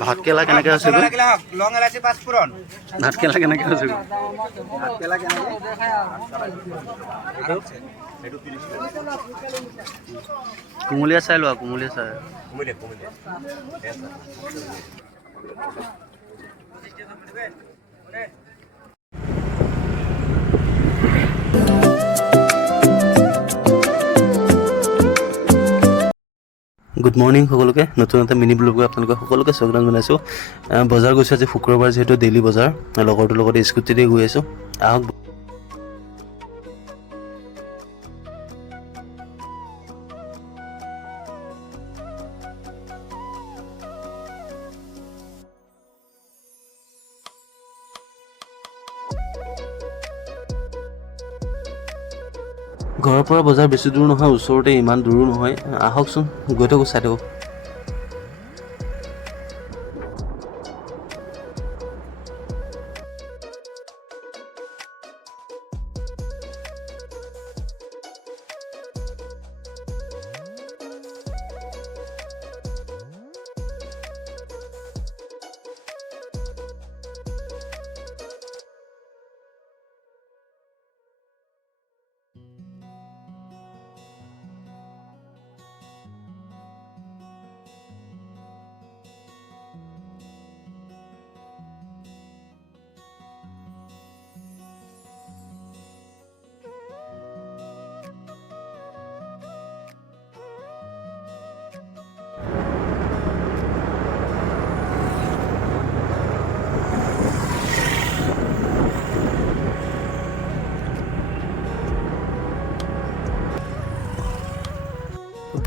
ভাতকেলা কেনেকৈ আছে? লং এলাচি পাঁচফোৰণ। ভাতকেলা কেনেকৈ আছে? ভাতকেলা কেনেকৈ? কুমলীয়া চাই লোৱা, কুমলীয়া চাই। গুড মৰ্ণিং সকলোকে, নতুন এটা মিনি ব্লগত আপোনালোকে সকলোকে স্বাগতম জনাইছোঁ। বজাৰ গৈছোঁ আজি শুক্ৰবাৰ, যিহেতু ডেইলি বজাৰ। লগৰটোৰ লগতে স্কুটিতে গৈ আছোঁ। আহক। ঘৰৰ পৰা বজাৰ বেছি দূৰ নহয়, ওচৰতে, ইমান দূৰো নহয়। আহকচোন, গৈ থাকোঁ, চাই থাকোঁ।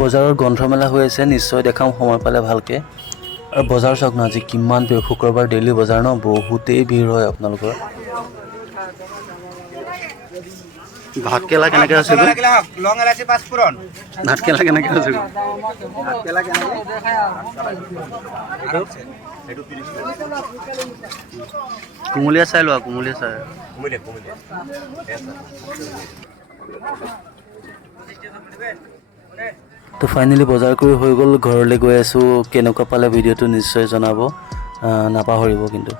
বজাৰৰ গ্ৰন্থমেলা হৈ আছে, নিশ্চয় দেখাম সময় পালে ভালকৈ। আৰু বজাৰ চাওক না, আজি কিমান ভিৰ। শুক্ৰবাৰ ডেইলি বজাৰ ন, বহুতেই ভিৰ হয় আপোনালোকৰ। ভাতকেলা কেনেকৈ আছে? লং এলাচি পাঁচফোৰণ। ভাতকেলা কেনেকৈ আছে? ভাতকেলা কেনেকৈ? কুমলীয়া চাই লোৱা, কুমলীয়া চাই। তো ফাইনেলি বজাৰ কৰি হৈ গ'ল, ঘৰলৈ গৈ আছোঁ। কেনেকুৱা পালে ভিডিঅ'টো নিশ্চয় জনাব, নাপাহৰিব কিন্তু।